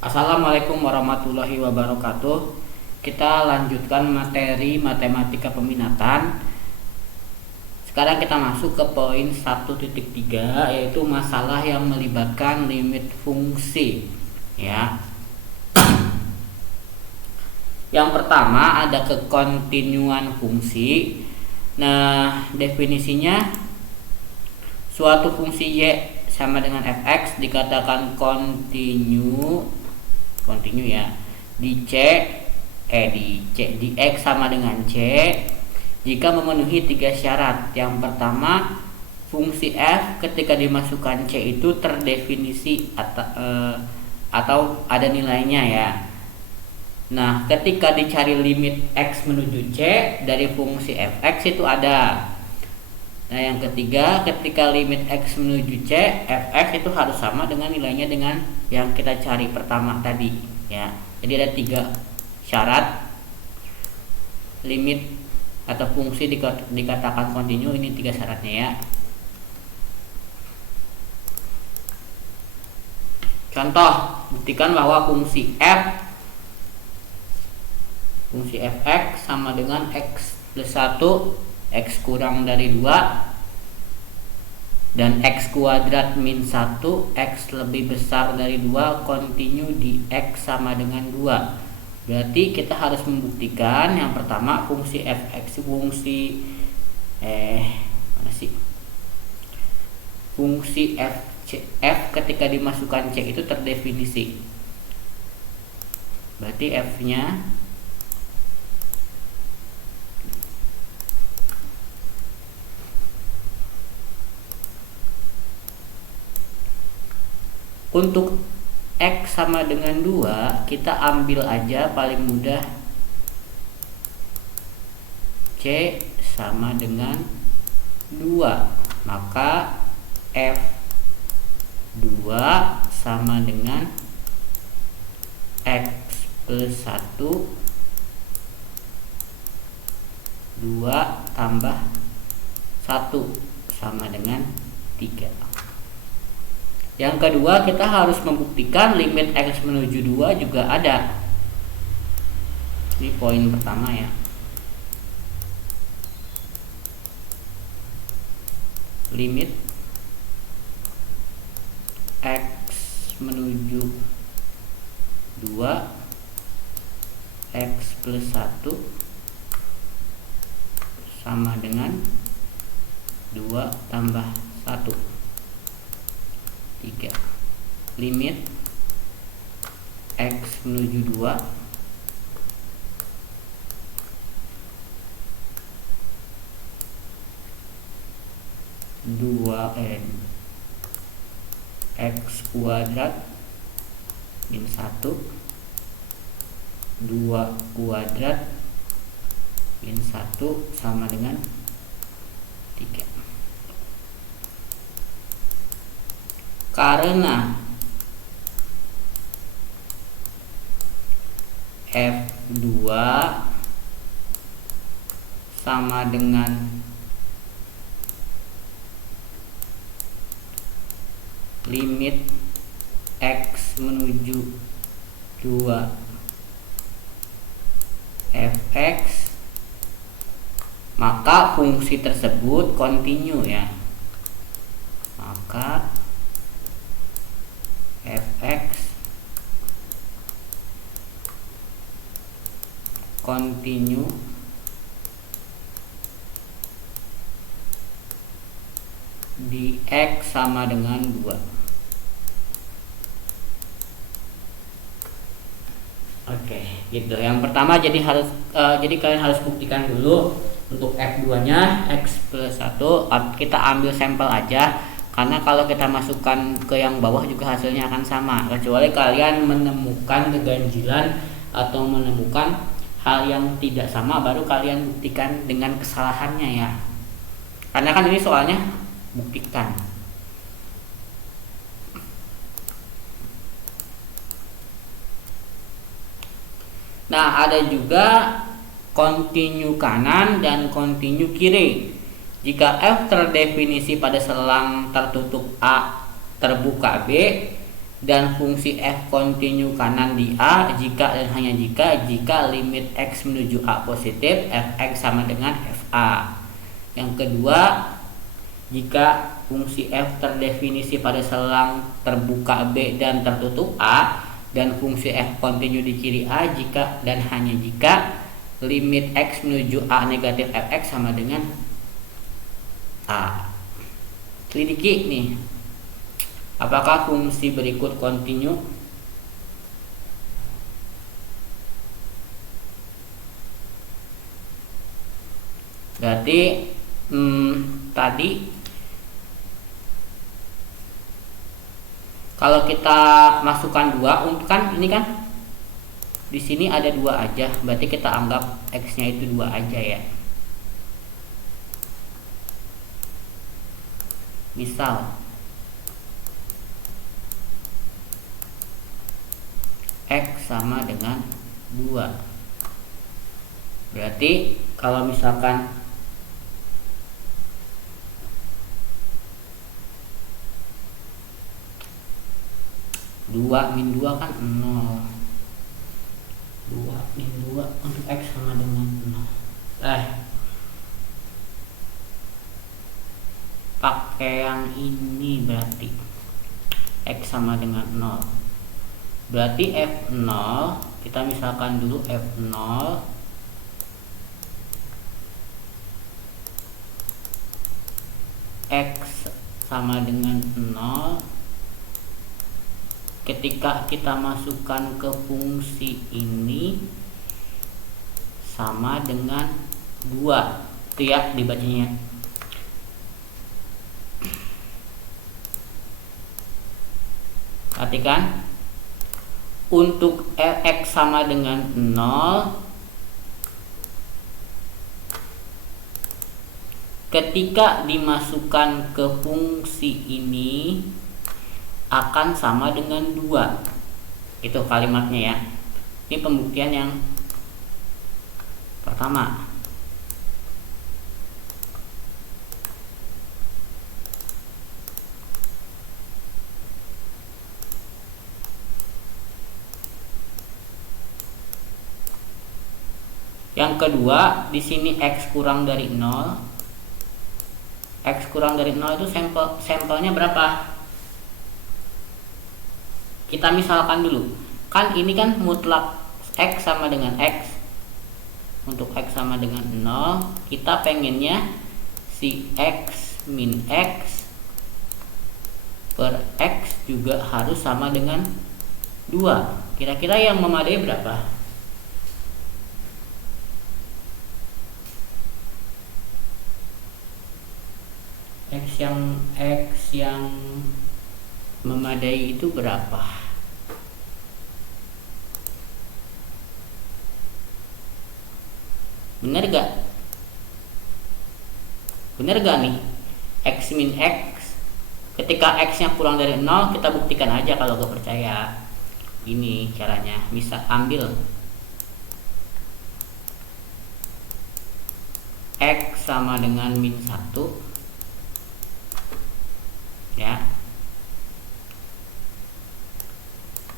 Assalamualaikum warahmatullahi wabarakatuh. Kita lanjutkan materi matematika peminatan. Sekarang kita masuk ke poin 1.3, yaitu masalah yang melibatkan limit fungsi. Ya. Yang pertama ada kekontinuan fungsi. Nah, definisinya suatu fungsi y sama dengan fx dikatakan kontinu ya di x sama dengan c jika memenuhi 3 syarat. Yang pertama, fungsi f ketika dimasukkan c itu terdefinisi atau ada nilainya ya. Nah, ketika dicari limit x menuju c dari fungsi fx itu ada. Nah, yang ketiga, ketika limit x menuju c, fx itu harus sama dengan nilainya dengan yang kita cari pertama tadi ya. Jadi ada 3 syarat limit atau fungsi dikatakan kontinu. Ini 3 syaratnya ya. Contoh, buktikan bahwa fungsi fx sama dengan x plus 1, x kurang dari 2, dan x kuadrat min 1, x lebih besar dari 2 kontinu di x sama dengan 2. Berarti kita harus membuktikan yang pertama fungsi fx fungsi f ketika dimasukkan c itu terdefinisi. Berarti f-nya untuk x sama dengan 2, kita ambil aja paling mudah c sama dengan 2. Maka f2 sama dengan x plus 1 2 tambah 1 sama dengan 3. Yang kedua, kita harus membuktikan limit x menuju 2 juga ada. Ini poin pertama ya. Limit x menuju 2 x plus 1 sama dengan 2 tambah 1 3. Limit x menuju 2 x kuadrat min 1 2 kuadrat min 1 sama dengan 3. Karena f2 sama dengan limit x menuju 2 fx, maka fungsi tersebut kontinu ya. Maka fx kontinu di x sama dengan 2. Oke, gitu. Yang pertama jadi kalian harus buktikan dulu untuk f2-nya x plus 1. Kita ambil sampel aja. Karena kalau kita masukkan ke yang bawah juga hasilnya akan sama, kecuali kalian menemukan keganjilan atau menemukan hal yang tidak sama, baru kalian buktikan dengan kesalahannya ya. Karena kan ini soalnya buktikan. Nah, ada juga kontinu kanan dan kontinu kiri. Jika f terdefinisi pada selang tertutup A terbuka B, dan fungsi f kontinu kanan di A jika dan hanya jika limit x menuju A positif fx sama dengan fa. Yang kedua, jika fungsi f terdefinisi pada selang terbuka B dan tertutup A dan fungsi f kontinu di kiri A jika dan hanya jika limit x menuju A negatif fx sama dengan A. Selidiki nih, apakah fungsi berikut kontinu? Berarti tadi kalau kita masukkan 2, kan ini kan di sini ada 2 aja, berarti kita anggap x-nya itu 2 aja ya. Misal x sama dengan 2. Berarti kalau misalkan min 2 kan 0. 2 min 2 untuk x sama dengan 0. Pakai yang ini berarti x sama dengan 0. Berarti f0 kita misalkan dulu f0 x sama dengan 0 ketika kita masukkan ke fungsi ini sama dengan 2. Itu ya dibacanya. Perhatikan, untuk x sama dengan 0 ketika dimasukkan ke fungsi ini akan sama dengan 2. Itu kalimatnya ya. Ini pembuktian yang pertama. Yang kedua, di sini x kurang dari 0. X kurang dari 0 itu sampelnya berapa? Kita misalkan dulu. Kan ini kan mutlak x sama dengan x. Untuk x sama dengan 0, kita pengennya si x min x per x juga harus sama dengan 2. Kira-kira yang memadai berapa? X yang memadai itu berapa? Bener gak? Bener gak nih? X min x, ketika x nya kurang dari 0, kita buktikan aja kalau gak percaya. Ini caranya, bisa ambil x sama dengan min 1 ya.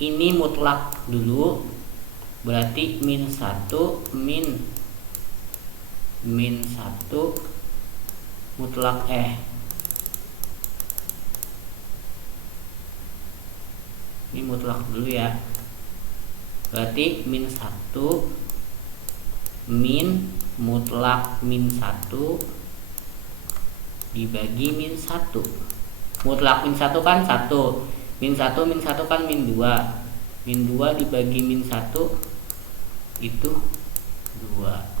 Ini mutlak dulu, berarti min 1 min 1 mutlak ini mutlak dulu ya. Berarti min 1 min mutlak min 1 dibagi min 1. Mutlak min 1 kan 1. Min 1 kan min 2. Min 2 dibagi min 1 itu 2.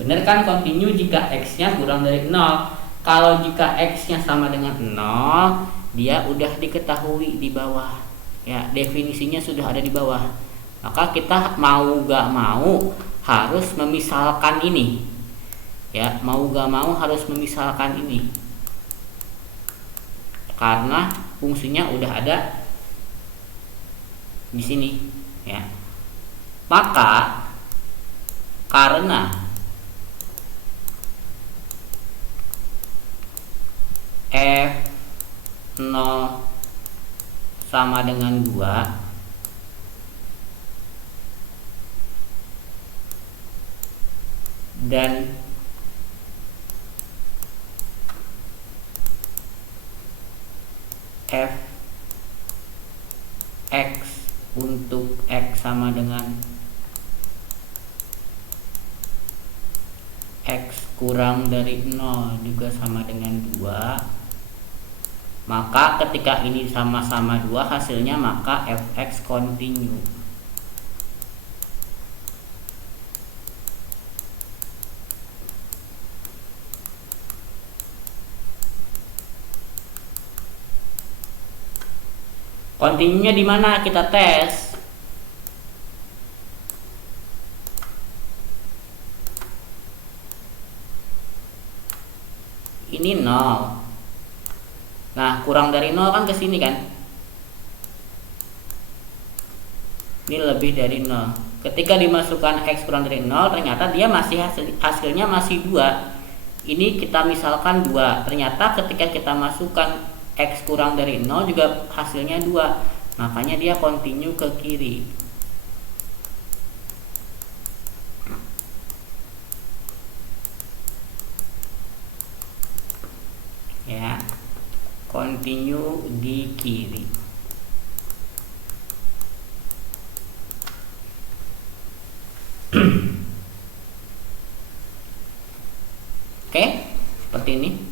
Bener kan kontinu jika x-nya kurang dari 0. Kalau jika x-nya sama dengan 0, dia udah diketahui di bawah. Ya, definisinya sudah ada di bawah. Maka kita mau gak mau harus memisalkan ini. Ya, mau gak mau harus memisalkan ini. Karena fungsinya udah ada di sini, ya. Maka karena f0 sama dengan 2 dan f(x) untuk x sama dengan x kurang dari 0 juga sama dengan 2, maka ketika ini sama-sama 2 hasilnya maka fx continue. Continue-nya di mana kita tes? Ini 0. Nah, kurang dari 0 kan ke sini kan? Ini lebih dari 0. Ketika dimasukkan x kurang dari 0, ternyata dia masih hasilnya masih 2. Ini kita misalkan 2. Ternyata ketika kita masukkan x kurang dari 0 juga hasilnya 2. Makanya dia continue ke kiri. Ya. Continue di kiri. Oke, seperti ini.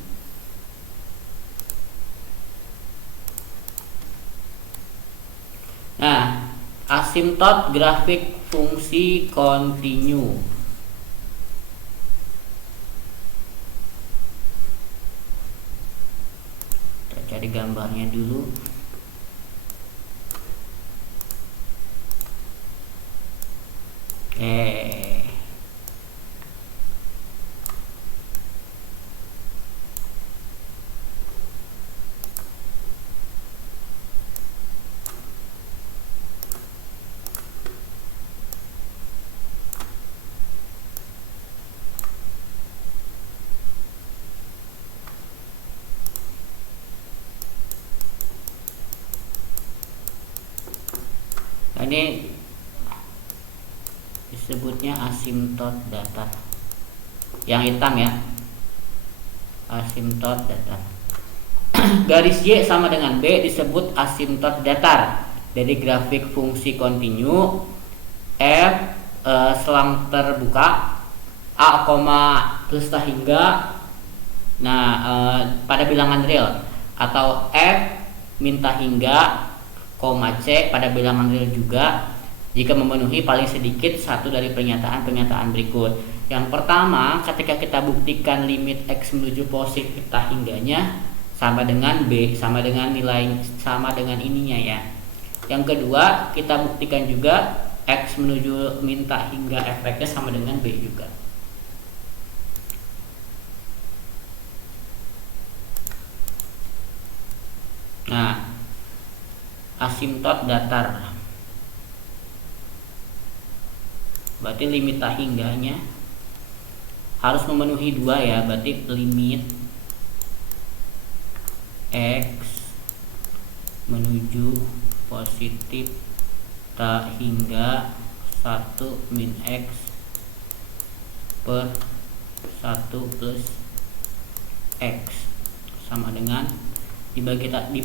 Nah, asimtot grafik fungsi continue. Kita cari gambarnya dulu. Ini disebutnya asimtot datar. Yang hitam ya, asimtot datar. Garis Y sama dengan B disebut asimtot datar. Dari grafik fungsi continue f selang terbuka a, terus hingga pada bilangan real, atau f minta hingga C pada bilangan real juga jika memenuhi paling sedikit satu dari pernyataan-pernyataan berikut. Yang pertama, ketika kita buktikan limit x menuju positif tak hingganya sama dengan B, sama dengan nilai, sama dengan ininya ya. Yang kedua, kita buktikan juga x menuju minta hingga efeknya sama dengan B juga. Nah, asimtot datar berarti limit tak hingganya harus memenuhi 2 ya, berarti limit x menuju positif tak hingga 1 min x per 1 plus x sama dengan dibagi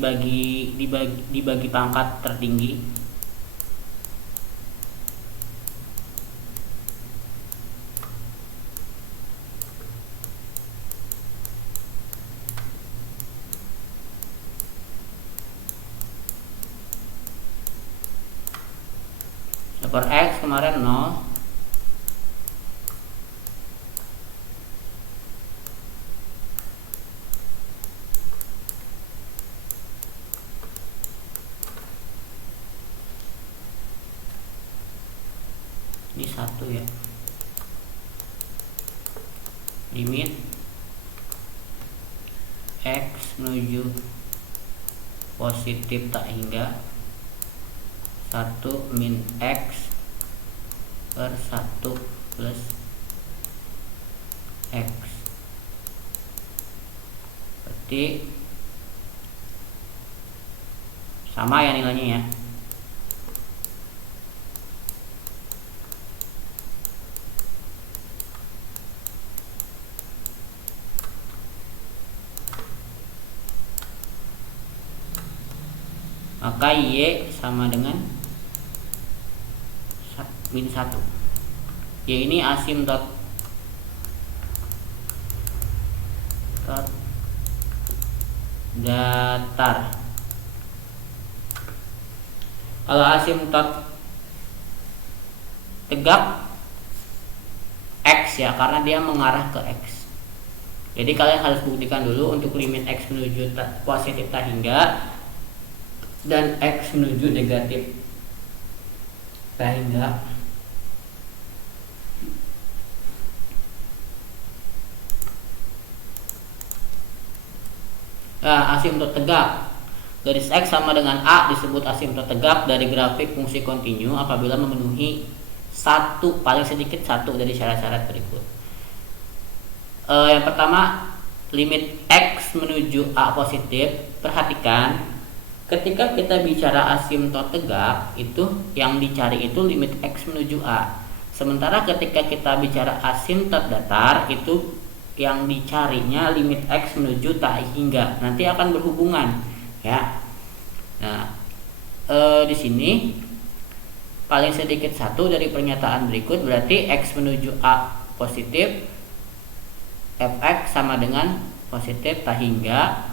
pangkat tertinggi per x kemarin 0, ini 1 ya, limit x menuju positif tak hingga 1 min x per 1 plus x, berarti sama ya nilainya ya. Maka Y sama dengan min 1. Y ini asimtot datar. Kalau asimtot tegak X ya, karena dia mengarah ke X. Jadi kalian harus buktikan dulu untuk limit X menuju positif tak hingga dan X menuju negatif tak hingga. Nah, asimtot tegak garis X sama dengan A disebut asimtot tegak dari grafik fungsi kontinu apabila memenuhi paling sedikit satu dari syarat-syarat berikut. Yang pertama, limit X menuju A positif. Perhatikan, ketika kita bicara asimtot tegak, itu yang dicari itu limit X menuju A. Sementara ketika kita bicara asimtot datar, itu yang dicarinya limit X menuju tak hingga. Nanti akan berhubungan ya. Nah, di sini paling sedikit satu dari pernyataan berikut berarti X menuju A positif, Fx sama dengan positif tak hingga.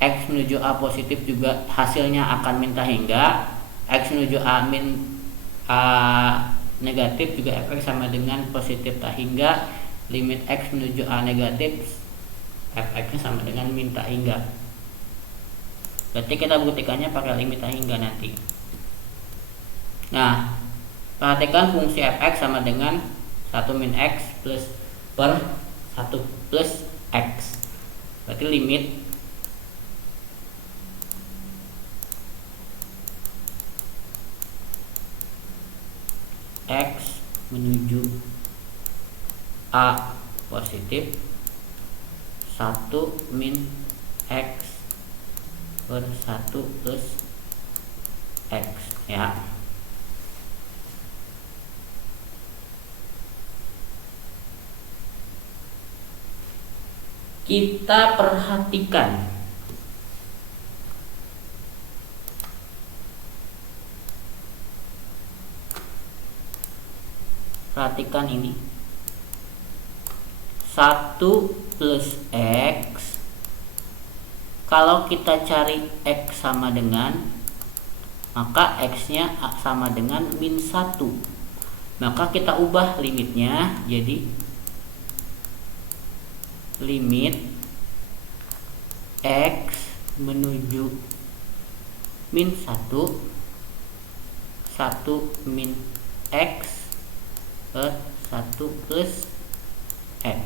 X menuju A positif juga hasilnya akan min tak hingga. X menuju A min A negatif juga Fx sama dengan positif tak hingga. Limit X menuju A negatif, Fx nya sama dengan min tak hingga. Berarti kita buktikannya pakai limit tak hingga nanti. Nah, perhatikan fungsi Fx sama dengan 1 min X plus per 1 plus X. Berarti limit X menuju A positif 1 min X per 1 plus X ya. Kita perhatikan ini 1 plus X. Kalau kita cari X sama dengan, maka X nya sama dengan min 1. Maka kita ubah limitnya jadi limit X menuju min 1 min X per 1 plus X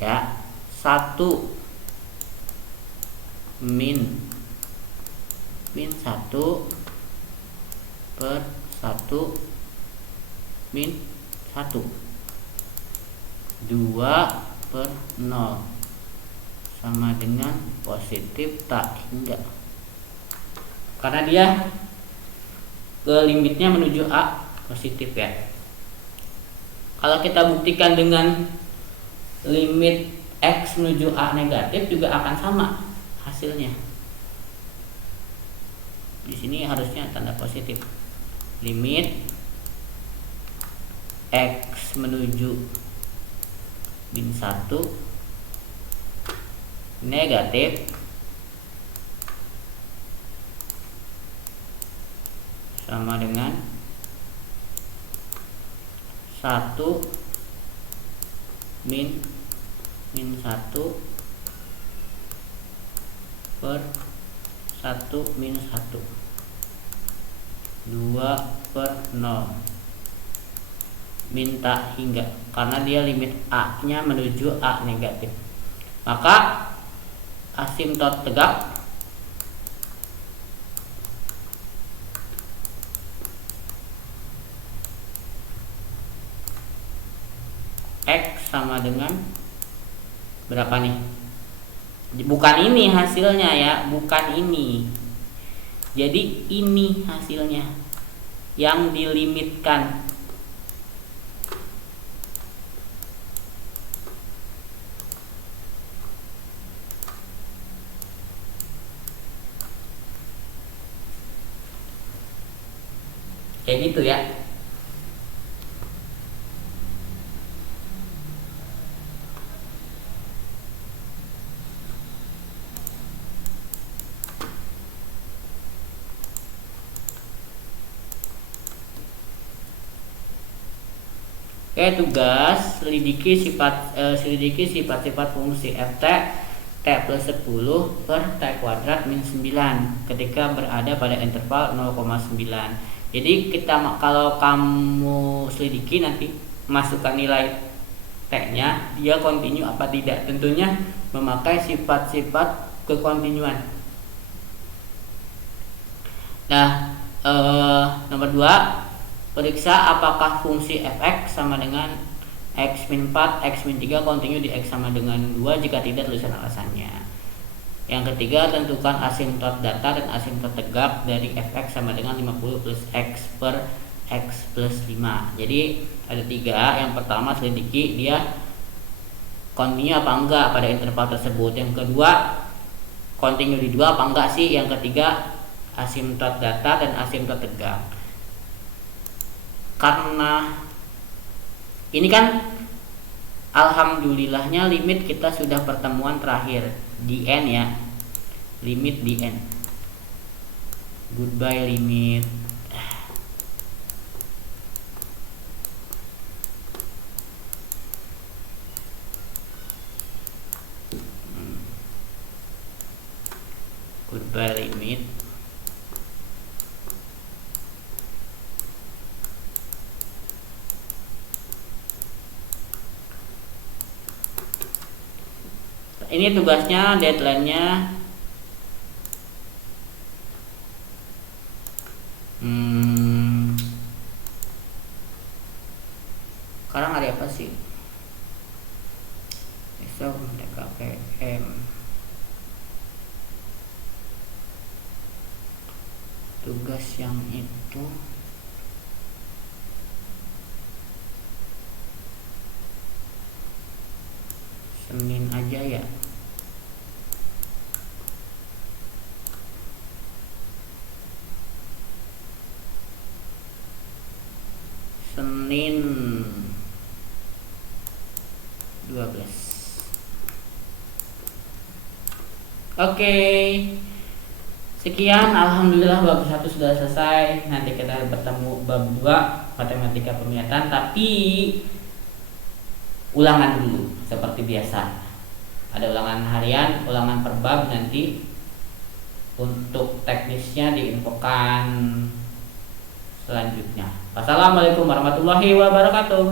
ya. 1 min 1 per 1 min 1 2 per 0 sama dengan positif tak hingga, karena dia ke limitnya menuju A positif ya. Kalau kita buktikan dengan limit X menuju A negatif juga akan sama hasilnya. Di sini harusnya tanda positif. Limit X menuju min 1 negatif sama dengan 1 min 1 per 1 min 1 2 per 0 minta hingga, karena dia limit A nya menuju A negatif. Maka asimtot tegak X sama dengan berapa nih? Bukan ini hasilnya ya, bukan ini. Jadi ini hasilnya yang dilimitkan. Kayak gitu ya. Oke, tugas selidiki sifat-sifat fungsi ft t plus 10 per t kuadrat min 9 ketika berada pada interval 0,9. Jadi kalau kamu selidiki nanti masukkan nilai t-nya, dia kontinu apa tidak. Tentunya memakai sifat-sifat kekontinuan. Nah, nomor 2, periksa apakah fungsi fx sama dengan x min 4, x min 3 kontinu di x sama dengan 2. Jika tidak, tuliskan alasannya. Yang ketiga, tentukan asimtot datar dan asimtot tegak dari fx sama dengan 50 plus x per x plus 5. Jadi ada 3. Yang pertama, selidiki dia kontinu apa enggak pada interval tersebut. Yang kedua, kontinu di 2 apa enggak sih. Yang ketiga, asimtot datar dan asimtot tegak. Karena ini kan alhamdulillahnya limit kita sudah pertemuan terakhir di n ya, limit di n. Goodbye limit. Goodbye limit. Ini tugasnya, deadline-nya sekarang hari apa sih? Besok ada KPM. Tugas yang itu Senin aja ya. Senin 12. Oke. Sekian, alhamdulillah bab 1 sudah selesai. Nanti kita bertemu bab 2 matematika peminatan, tapi ulangan dulu seperti biasa. Ada ulangan harian, ulangan per bab nanti. Untuk teknisnya diinfokan selanjutnya. Wassalamualaikum warahmatullahi wabarakatuh.